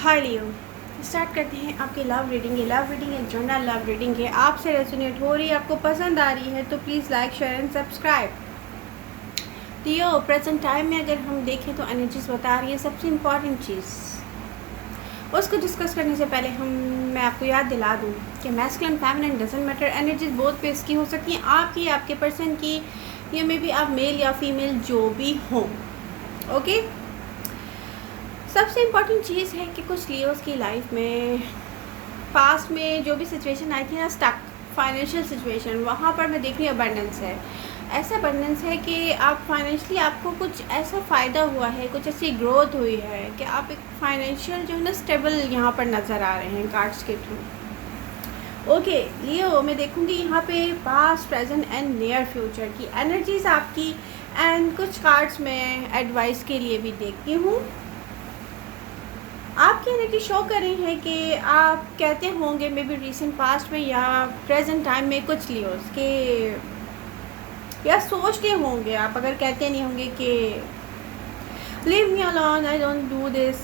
हाय लियो। Start करते हैं आपकी लव रीडिंग। ये लव रीडिंग है, जनरल लव रीडिंग है। आपसे रेजोनेट हो रही है, आपको पसंद आ रही है तो please like share and subscribe. Leo, present time में अगर हम देखें तो एनर्जीज बता रही है सबसे इम्पॉर्टेंट चीज़। उसको डिस्कस करने से पहले मैं आपको याद दिला दूँ कि masculine feminine doesn't matter. Energies बहुत पेस की हो सकती हैं, आपकी, आपके पर्सन की, या मे बी आप मेल या फीमेल जो भी हों। ओके, सबसे इम्पॉर्टेंट चीज़ है कि कुछ लियोस की लाइफ में पास्ट में जो भी सिचुएशन आई थी ना, स्टक फाइनेंशियल सिचुएशन, वहाँ पर मैं देख रही हूँ अबंडेंस है। ऐसा अबंडेंस है कि आप फाइनेंशियली आपको कुछ ऐसा फ़ायदा हुआ है, कुछ ऐसी ग्रोथ हुई है कि आप एक फाइनेंशियल जो है ना स्टेबल यहाँ पर नज़र आ रहे हैं कार्ड्स के थ्रू। ओके लियो, मैं देखूँगी यहाँ पे past present and near future की एनर्जीज आपकी, एंड कुछ कार्ड्स मैं एडवाइस के लिए भी देखती हूँ। आपकी एनर्जी शो कर रही है कि आप कहते होंगे मे बी रिसेंट पास्ट में या प्रेजेंट टाइम में कुछ लियोस के, या सोचते होंगे आप, अगर कहते नहीं होंगे कि leave me alone, I don't do this.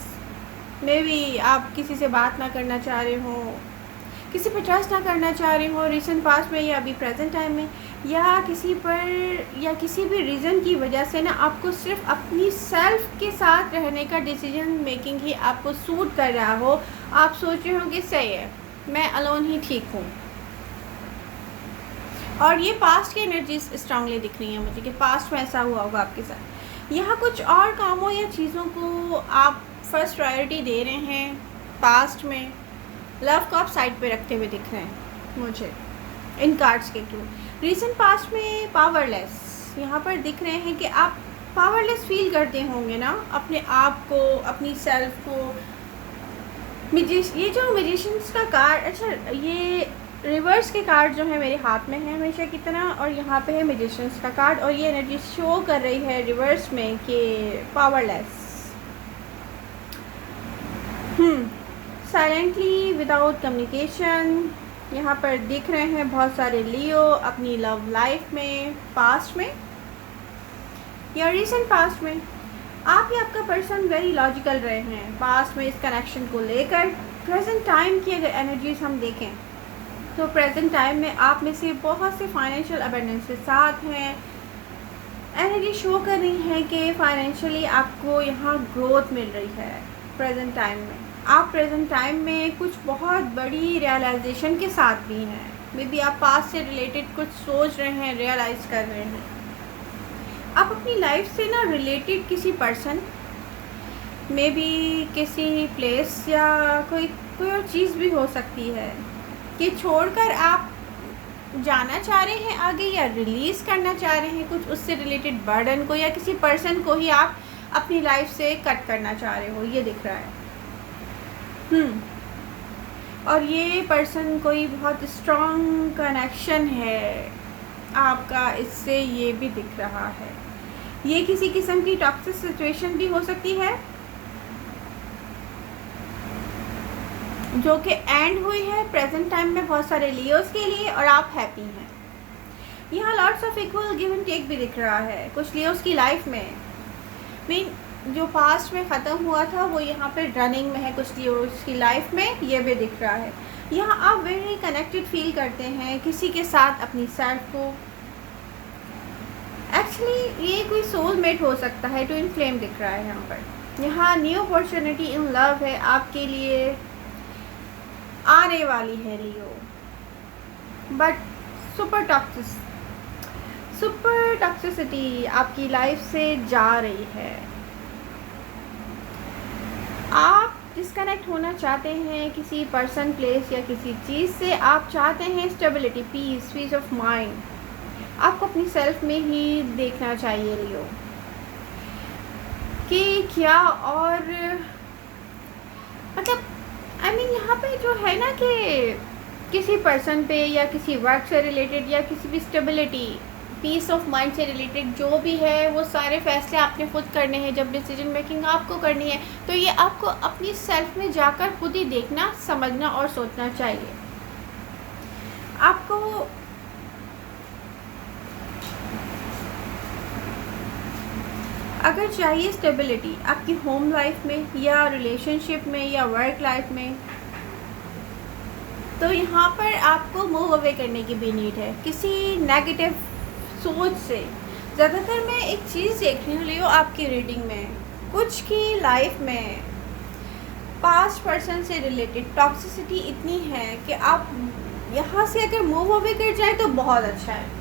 May be आप किसी से बात ना करना चाह रहे हो, किसी पर ट्रस्ट ना करना चाह रहे हो रिसेंट पास्ट में या अभी प्रेजेंट टाइम में, या किसी पर या किसी भी रीज़न की वजह से ना आपको सिर्फ अपनी सेल्फ के साथ रहने का डिसीजन मेकिंग ही आपको सूट कर रहा हो। आप सोच रहे हो कि सही है, मैं अलोन ही ठीक हूँ। और ये पास्ट की एनर्जीज स्ट्रांगली दिख रही हैं मुझे कि पास्ट में ऐसा हुआ होगा आपके साथ। यहाँ कुछ और कामों या चीज़ों को आप फर्स्ट प्रायोरिटी दे रहे हैं पास्ट में, लव को आप साइड पे रखते हुए दिख रहे हैं मुझे इन कार्ड्स के थ्रू। रीसेंट पास्ट में पावरलेस यहाँ पर दिख रहे हैं कि आप पावरलेस फील करते होंगे ना अपने आप को, अपनी सेल्फ को। ये जो म्यूजिशियंस का कार्ड, अच्छा ये रिवर्स के कार्ड जो है मेरे हाथ में है हमेशा की तरह, और यहाँ पे है म्यूजिशियंस का कार्ड, और ये एनर्जी शो कर रही है रिवर्स में कि पावरलेस, साइलेंटली विदाउट कम्युनिकेशन। यहाँ पर दिख रहे हैं बहुत सारे लियो अपनी लव लाइफ में, पास्ट में या रिसेंट पास्ट में। आप या आपका पर्सन वेरी लॉजिकल रहे हैं पास्ट में इस कनेक्शन को लेकर। प्रेजेंट टाइम की अगर एनर्जीज हम देखें तो प्रेजेंट टाइम में आप में से बहुत से फाइनेंशियल अबंडेंस के साथ हैं। एनर्जी शो कर रही है कि फाइनेंशियली आपको यहाँ ग्रोथ मिल रही है प्रेजेंट टाइम में। आप प्रेजेंट टाइम में कुछ बहुत बड़ी रियलाइजेशन के साथ भी हैं। मे बी आप पास्ट से रिलेटेड कुछ सोच रहे हैं, रियलाइज़ कर रहे हैं। आप अपनी लाइफ से ना रिलेटेड किसी पर्सन, मे बी किसी प्लेस या कोई और चीज़ भी हो सकती है कि छोड़कर आप जाना चाह रहे हैं आगे, या रिलीज़ करना चाह रहे हैं कुछ उससे रिलेटेड बर्डन को, या किसी पर्सन को ही आप अपनी लाइफ से कट करना चाह रहे हो, ये दिख रहा है। और ये पर्सन कोई बहुत स्ट्रॉन्ग कनेक्शन है आपका इससे, ये भी दिख रहा है। ये किसी किस्म की टॉक्सिक सिचुएशन भी हो सकती है जो कि एंड हुई है प्रेजेंट टाइम में बहुत सारे लियोस के लिए, और आप हैप्पी हैं। यहाँ lots of equal give and take भी दिख रहा है कुछ लियोस की लाइफ में। मीन जो पास्ट में ख़त्म हुआ था वो यहाँ पे रनिंग में है कुछ लियोस की लाइफ में, ये भी दिख रहा है। यहाँ आप वेरी कनेक्टेड फील करते हैं किसी के साथ अपनी सेल्फ को। एक्चुअली ये कोई सोलमेट हो सकता है, ट्विन फ्लेम दिख रहा है यहाँ पर। यहाँ न्यू अपॉर्चुनिटी इन लव है आपके लिए, आने वाली है लियो, बट सुपर टॉक्सिसिटी आपकी लाइफ से जा रही है। आप डिस्कनेक्ट होना चाहते हैं किसी पर्सन, प्लेस या किसी चीज़ से। आप चाहते हैं स्टेबिलिटी, पीस ऑफ माइंड। आपको अपनी सेल्फ में ही देखना चाहिए लियो कि क्या, और मतलब यहाँ पे जो है ना कि किसी पर्सन पे या किसी वर्क से रिलेटेड या किसी भी स्टेबिलिटी, पीस ऑफ माइंड से रिलेटेड जो भी है, वो सारे फैसले आपने खुद करने हैं। जब डिसीजन मेकिंग आपको करनी है तो ये आपको अपनी सेल्फ में जाकर खुद ही देखना, समझना और सोचना चाहिए। आपको अगर चाहिए स्टेबिलिटी आपकी होम लाइफ में या रिलेशनशिप में या वर्क लाइफ में, तो यहाँ पर आपको मूव अवे करने की भी नीड है किसी नेगेटिव सोच से। ज़्यादातर मैं एक चीज़ देख रही हूँ लियो आपकी रीडिंग में, कुछ की लाइफ में पास्ट पर्सन से रिलेटेड टॉक्सिसिटी इतनी है कि आप यहाँ से अगर मूव अवे कर जाए तो बहुत अच्छा है।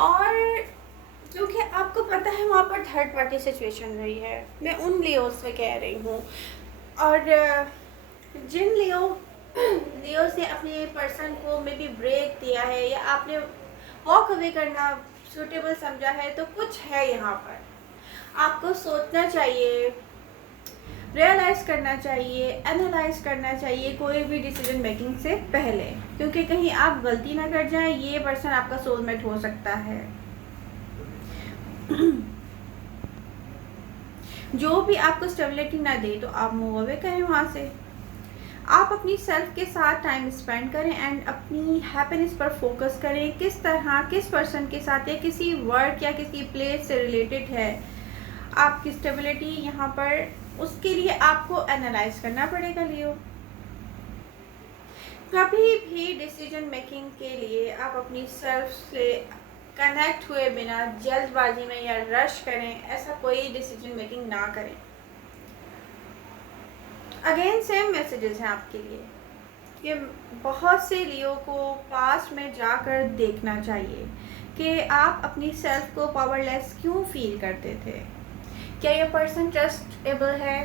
और क्योंकि आपको पता है वहाँ पर थर्ड पार्टी सिचुएशन रही है, मैं उन लियो से कह रही हूँ। और जिन लियो से अपने पर्सन को मे बी ब्रेक दिया है या आपने वॉक अवे करना सूटेबल समझा है, तो कुछ है यहाँ पर। आपको सोचना चाहिए, रियलाइज़ करना चाहिए, एनालाइज करना चाहिए कोई भी डिसीजन मेकिंग से पहले, क्योंकि कहीं आप गलती ना कर जाएं। ये पर्सन आपका सोलमेट हो सकता है। जो भी आपको स्टेबिलिटी ना दे तो आप मूव अवे करें वहाँ से। आप अपनी सेल्फ के साथ टाइम स्पेंड करें एंड अपनी हैप्पीनेस पर फोकस करें। किस तरह किस पर्सन के साथ या किसी वर्क या किसी प्लेस से रिलेटेड है आपकी स्टेबिलिटी यहाँ पर, उसके लिए आपको एनालाइज करना पड़ेगा लियो। कभी भी डिसीजन मेकिंग के लिए आप अपनी सेल्फ से कनेक्ट हुए बिना जल्दबाजी में या रश करें, ऐसा कोई डिसीजन मेकिंग ना करें। अगेन सेम मैसेजेस हैं आपके लिए कि बहुत से लियो को पास्ट में जाकर देखना चाहिए कि आप अपनी सेल्फ को पावरलेस क्यों फील करते थे। क्या ये पर्सन ट्रस्टेबल है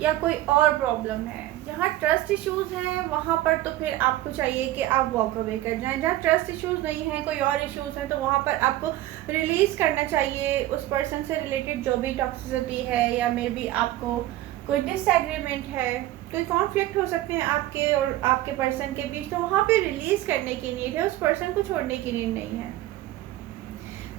या कोई और प्रॉब्लम है। जहाँ ट्रस्ट इश्यूज़ हैं वहाँ पर तो फिर आपको चाहिए कि आप वॉक अवे कर जाएं। जहाँ ट्रस्ट इश्यूज़ नहीं हैं, कोई और इश्यूज़ हैं, तो वहाँ पर आपको रिलीज़ करना चाहिए उस पर्सन से रिलेटेड जो भी टॉक्सिसिटी है, या मे बी आपको कोई डिसएग्रीमेंट है, कोई कॉन्फ्लिक्ट हो सकते हैं आपके और आपके पर्सन के बीच, तो वहाँ पे रिलीज़ करने की नीड है, उस पर्सन को छोड़ने की नीड नहीं है।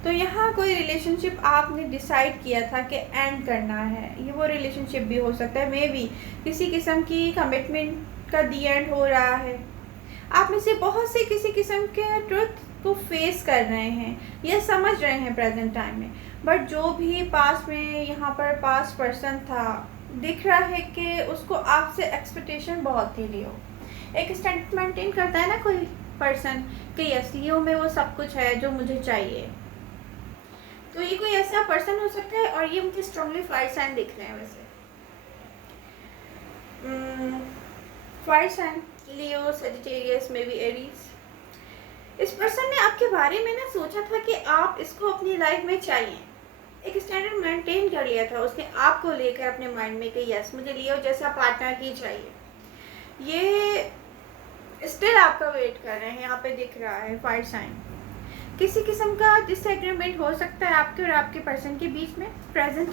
तो यहाँ कोई रिलेशनशिप आपने डिसाइड किया था कि एंड करना है, ये वो रिलेशनशिप भी हो सकता है। मे बी किसी किस्म की कमिटमेंट का दी एंड हो रहा है। आप में से बहुत से किसी किस्म के ट्रुथ को फेस कर रहे हैं या समझ रहे हैं प्रेजेंट टाइम में, बट जो भी पास में यहाँ पर पास पर्सन था, दिख रहा है कि उसको आपसे एक्सपेक्टेशन बहुत थी लियो। एक स्टैंडर्ड मेंटेन करता है ना कोई पर्सन कि यस लियो में वो सब कुछ है जो मुझे चाहिए। तो ये कोई ऐसा पर्सन हो सकता है, और ये मुझे स्ट्रांगली फायर साइन दिख रहे हैं। वैसे fire sign Leo, Sagittarius, maybe Aries. इस पर्सन ने आपके बारे में ना सोचा था कि आप इसको अपनी लाइफ में चाहिए, एक स्टैंडर्ड मेंटेन कर लिया था उसने आपको लेकर अपने माइंड में कि यस मुझे लियो जैसा पार्टनर ही चाहिए। ये स्टिल आपका वेट कर रहे हैं, यहाँ पे दिख रहा है फायर साइन। किसी किस्म का डिसएग्रीमेंट हो सकता है आपके और आपके पर्सन के बीच में प्रेजेंट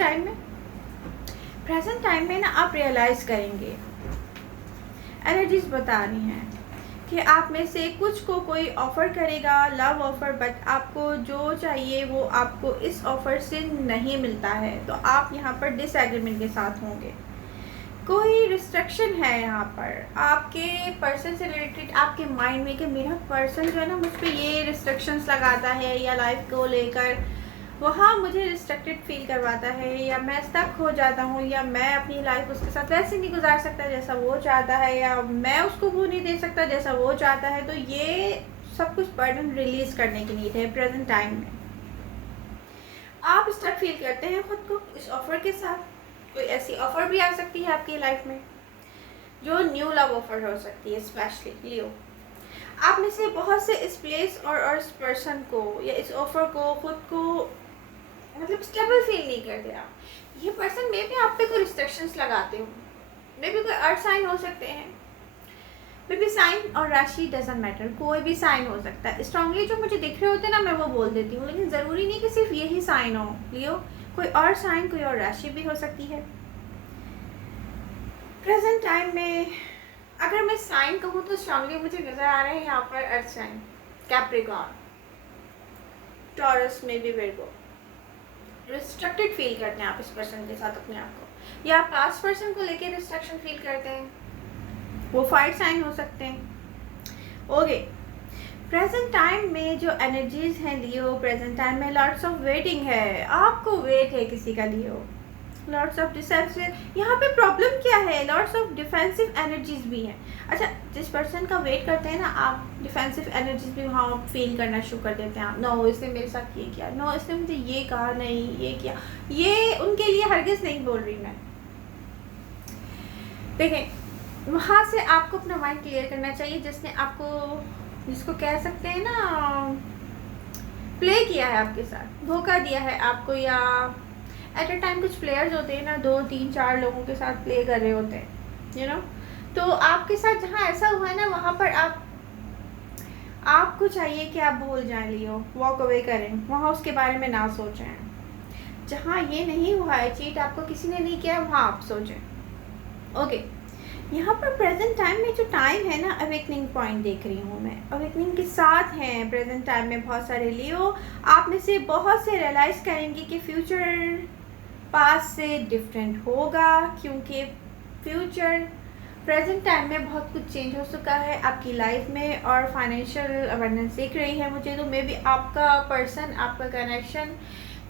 टाइम में ना आप रियलाइज़ करेंगे, एनर्जीज बता रही हैं कि आप में से कुछ को कोई ऑफ़र करेगा लव ऑफ़र, बट आपको जो चाहिए वो आपको इस ऑफ़र से नहीं मिलता है, तो आप यहाँ पर डिसएग्रीमेंट के साथ होंगे। कोई रिस्ट्रिक्शन है यहाँ पर आपके पर्सन से रिलेटेड आपके माइंड में कि मेरा पर्सन जो है ना मुझ पर ये रिस्ट्रिक्शंस लगाता है, या लाइफ को लेकर वहाँ मुझे रिस्ट्रिक्टेड फील करवाता है, या मैं स्टक हो जाता हूँ, या मैं अपनी लाइफ उसके साथ वैसे नहीं गुजार सकता जैसा वो चाहता है, या मैं उसको वो नहीं दे सकता जैसा वो चाहता है। तो ये सब कुछ बर्डन रिलीज़ करने की नीड है प्रेजेंट टाइम में। आप स्टक फील करते हैं खुद को इस ऑफ़र के साथ। कोई ऐसी ऑफ़र भी आ सकती है आपकी लाइफ में जो न्यू लव ऑफ़र हो सकती है। स्पेशली लियो आप में से बहुत से इस प्लेस और इस पर्सन को या इस ऑफ़र को खुद को मतलब स्टेबल फील नहीं करते आप। ये पर्सन मे भी आप पे कोई रिस्ट्रिक्शंस लगाते हो, मे भी कोई अर्थ साइन हो सकते हैं, मे भी साइन और राशि डजंट मैटर, कोई भी साइन हो सकता है। स्ट्रांगली जो मुझे दिख रहे होते हैं ना मैं वो बोल देती हूँ, लेकिन ज़रूरी नहीं कि सिर्फ यही साइन हो लियो, कोई और साइन कोई और राशि भी हो सकती है। प्रेजेंट टाइम में अगर मैं साइन कहूँ तो स्ट्रांगली मुझे नज़र आ रहे हैं यहाँ पर अर्थ साइन, कैप्रिकॉर्न, टॉरस में भी विर्गो। रिस्ट्रिक्टेड फील करते हैं आप इस पर्सन के साथ अपने आप को, या आप पास्ट पर्सन को लेके रिस्ट्रिक्शन फील करते हैं, वो फायर साइन हो सकते हैं। ओके, प्रेजेंट टाइम में जो एनर्जीज हैं लियो, प्रेजेंट टाइम में लॉट्स ऑफ वेटिंग है, आपको वेट है किसी का लियो, लॉट्स ऑफ डिफेंसिव। यहाँ पे प्रॉब्लम क्या है, लॉट्स ऑफ डिफेंसिव एनर्जीज भी हैं। अच्छा, जिस पर्सन का वेट करते हैं ना आप, डिफेंसिव एनर्जीज भी वहाँ फील करना शुरू कर देते हैं आप। नो इसने मेरे साथ ये किया, नो इसने मुझे ये कहा, नहीं ये किया, ये उनके लिए हरगिज़ नहीं बोल रही मैं। देखें, वहाँ से आपको अपना माइंड क्लियर करना चाहिए, जिसने आपको, जिसको कह सकते हैं ना प्ले किया है आपके साथ, धोखा दिया है आपको, या एट अ टाइम कुछ प्लेयर्स होते हैं ना 2 3 4 लोगों के साथ प्ले कर रहे होते हैं, यू नो। तो आपके साथ जहाँ ऐसा हुआ है ना, वहाँ पर आपको चाहिए कि आप भूल जाएं लियो, वॉक अवे करें, वहाँ उसके बारे में ना सोचें। जहाँ ये नहीं हुआ है, चीट आपको किसी ने नहीं किया, वहाँ आप सोचें। ओके, यहाँ पर प्रेजेंट टाइम में जो टाइम है ना, अवेकनिंग पॉइंट देख रही हूँ मैं, अवेकनिंग के साथ हैं प्रेजेंट टाइम में बहुत सारे लियो। आप में से बहुत से रियलाइज़ करेंगे कि फ्यूचर पास्ट से डिफरेंट होगा, क्योंकि फ्यूचर प्रेजेंट टाइम में बहुत कुछ चेंज हो चुका है आपकी लाइफ में, और फाइनेंशियल अवेयरनेस दिख रही है मुझे। तो मे बी आपका पर्सन, आपका कनेक्शन,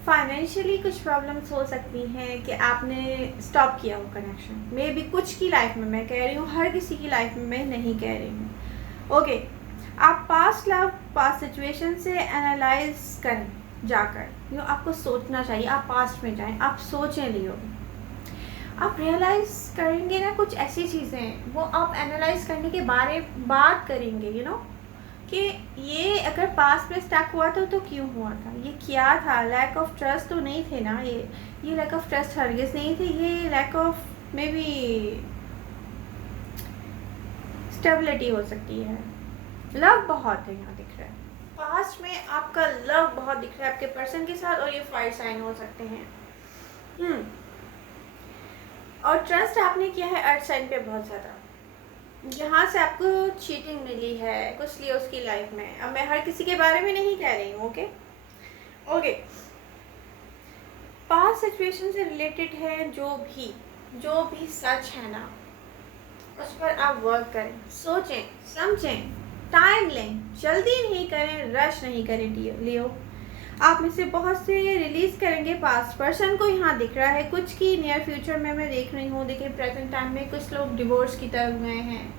फाइनेंशियली कुछ प्रॉब्लम्स हो सकती हैं कि आपने स्टॉप किया हो कनेक्शन, मे बी कुछ की लाइफ में मैं कह रही हूँ, हर किसी की लाइफ में मैं नहीं कह रही हूँ। ओके, आप पास्ट लव, पास्ट सिचुएशन से एनालाइज करें जाकर, आपको सोचना चाहिए, आप पास्ट में जाएं, आप सोचें लियो, आप रियलाइज़ करेंगे ना कुछ ऐसी चीज़ें, वो आप एनालाइज करने के बारे बात करेंगे, यू नो, कि ये अगर पास्ट में स्टक हुआ था तो क्यों हुआ था, ये क्या था, लैक ऑफ ट्रस्ट तो नहीं थे ना, ये लैक ऑफ ट्रस्ट हरगिज़ नहीं थे, ये lack of maybe stability हो सकती है। लव बहुत है यहाँ दिख रहा है, पास्ट में आपका लव बहुत दिख रहा है आपके पर्सन के साथ, और ये फायर साइन हो सकते हैं। और ट्रस्ट आपने किया है अर्थ साइन पे बहुत ज़्यादा, यहाँ से आपको चीटिंग मिली है कुछ लिए उसकी लाइफ में। अब मैं हर किसी के बारे में नहीं कह रही हूँ, ओके ओके। पास्ट सिचुएशन से रिलेटेड है, जो भी सच है ना, उस पर आप वर्क करें, सोचें समझें, टाइम लें, जल्दी नहीं करें, रश नहीं करें लियो। आप में से बहुत से रिलीज़ करेंगे पास्ट पर्सन को, यहाँ दिख रहा है कुछ की नियर फ्यूचर में मैं देख रही हूँ। देखिए प्रेजेंट टाइम में कुछ लोग डिवोर्स की तरफ गए हैं,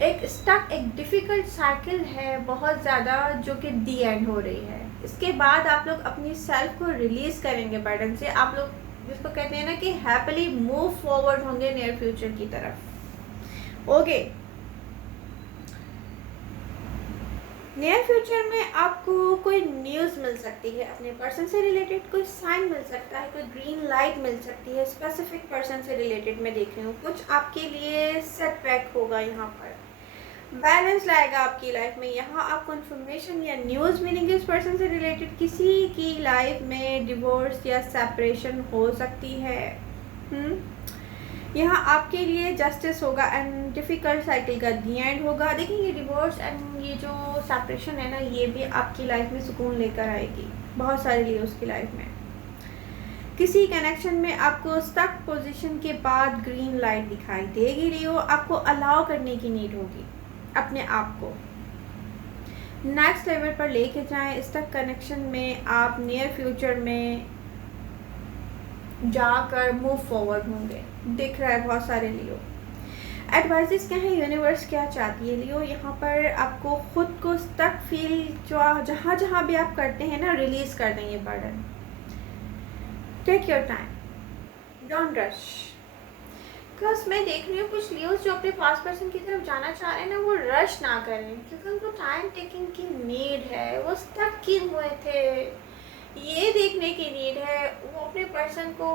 एक स्टक, एक डिफ़िकल्ट साइकिल है बहुत ज़्यादा, जो कि दी एंड हो रही है। इसके बाद आप लोग अपनी सेल्फ को रिलीज़ करेंगे बर्डन से, आप लोग जिसको कहते हैं ना कि हैप्पीली मूव फॉरवर्ड होंगे नियर फ्यूचर की तरफ। ओके, नियर फ्यूचर में आपको कोई न्यूज़ मिल सकती है अपने पर्सन से रिलेटेड, कोई साइन मिल सकता है, कोई ग्रीन लाइट मिल सकती है स्पेसिफिक पर्सन से रिलेटेड। मैं देख रही हूँ कुछ आपके लिए सेटबैक होगा, यहाँ पर बैलेंस लाएगा आपकी लाइफ में। यहाँ आपको इन्फॉर्मेशन या न्यूज़ मिलेंगी उस पर्सन से रिलेटेड, किसी की लाइफ में डिवोर्स या सेपरेशन हो सकती है। यहाँ आपके लिए जस्टिस होगा एंड डिफ़िकल्ट साइकिल का दी एंड होगा। देखिए ये डिवोर्स एंड ये जो सेपरेशन है ना, ये भी आपकी लाइफ में सुकून लेकर आएगी बहुत सारे लिए उसकी लाइफ में। किसी कनेक्शन में आपको स्टक पोजीशन के बाद ग्रीन लाइट दिखाई देगी लियो, आपको अलाउ करने की नीड होगी अपने आप को, नेक्स्ट लेवल पर लेके जाएं। स्टक कनेक्शन में आप नियर फ्यूचर में जाकर मूव फॉरवर्ड होंगे, दिख रहा है बहुत सारे लियो। एडवाइजेस क्या है, यूनिवर्स क्या चाहती है लियो, यहाँ पर आपको खुद को स्टक फील जो जहाँ भी आप करते हैं ना, रिलीज़ कर दें ये burden. Take your time, don't rush. Because मैं देख रही हूँ कुछ लियोस जो अपने पास्ट पर्सन की तरफ जाना चाह रहे हैं ना, वो रश ना करें, क्योंकि उनको टाइम टेकिंग की नीड है। वो स्टक क्यों हुए थे ये देखने की नीड है, वो अपने पर्सन को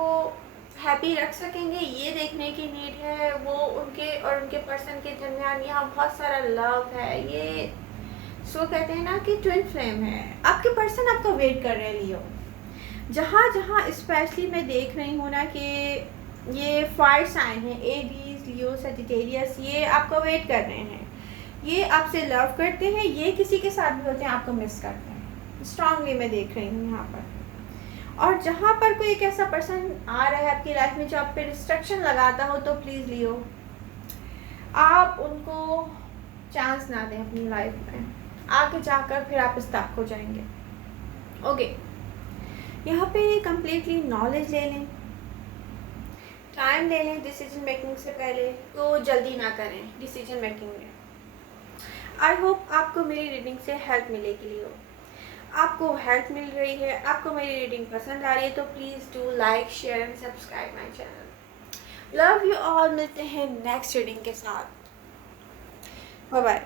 हैप्पी रख सकेंगे ये देखने की नीड है। वो उनके और उनके पर्सन के दरमियान यहाँ बहुत सारा लव है। ये सो कहते हैं ना कि ट्विन फ्लेम है। आपके पर्सन आपका वेट कर रहे हैं लियो। जहाँ जहाँ स्पेशली मैं देख रही हूँ ना कि ये फायर साइन है, एरीज, लियो, सजिटेरियस, ये आपका वेट कर रहे हैं, ये आपसे लव करते हैं, ये किसी के साथ भी होते हैं आपको मिस करते हैं, स्ट्रांगली मैं देख रही हूँ यहाँ पर। और जहाँ पर कोई एक ऐसा पर्सन आ रहा है आपकी लाइफ में जो आप पे रिस्ट्रिक्शन लगाता हो, तो प्लीज़ लियो आप उनको चांस ना दें अपनी लाइफ में। आगे जाकर फिर आप स्टक हो जाएंगे। ओके, यहाँ पे कम्प्लीटली नॉलेज ले लें, टाइम ले लें डिसीजन मेकिंग से पहले, तो जल्दी ना करें डिसीजन मेकिंग में। आई होप आपको मेरी रीडिंग से हेल्प मिलेगी। आपको हेल्प मिल रही है, आपको मेरी रीडिंग पसंद आ रही है, तो please do like share and subscribe my channel. Love you all, मिलते हैं नेक्स्ट रीडिंग के साथ। Bye bye.